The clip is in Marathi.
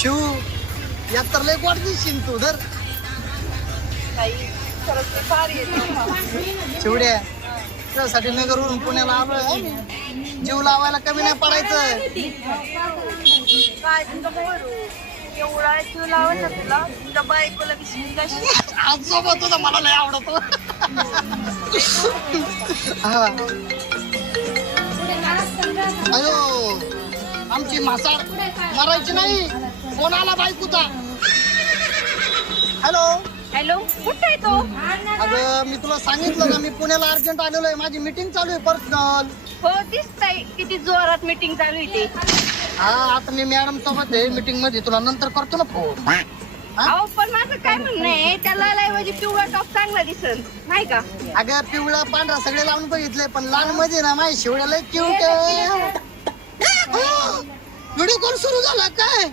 शिव यात तर लय वाट दिसशील तू धर शिवड्या त्यासाठी नगरवरून पुण्याला आलोय जीव लावायला कमी नाही पडायचं. काय तुझं बोलू एवढा जीव लावायचा तुला तुझ्या बायकोला विसरून जाशील. आज सोबत होता मला लय आवडतो. हा अयो आमची म्हासार मरायची नाही. फोन आला बायकोचा. हॅलो हॅलो कुठे आहे तो? अगं मी तुला सांगितलं ना मी पुण्याला अर्जंट आलेलो आहे. माझी मीटिंग चालू आहे पर्सनल. हो दिसतंय किती जोरात मीटिंग चालू आहे ते. हा आता मी मॅडम सोबत आहे मीटिंग मध्ये. तुला नंतर करतो ना फोन. अहो पण माझं काय म्हणणं आहे त्या लालाऐवजी पिवळा टॉप चांगला दिसल नाही का? अगं पिवळा पांढरा सगळे लावून बघितले पण लाल मध्ये ना माझी शिवड्याला क्यूट. व्हिडिओ कॉल सुरू झाला काय?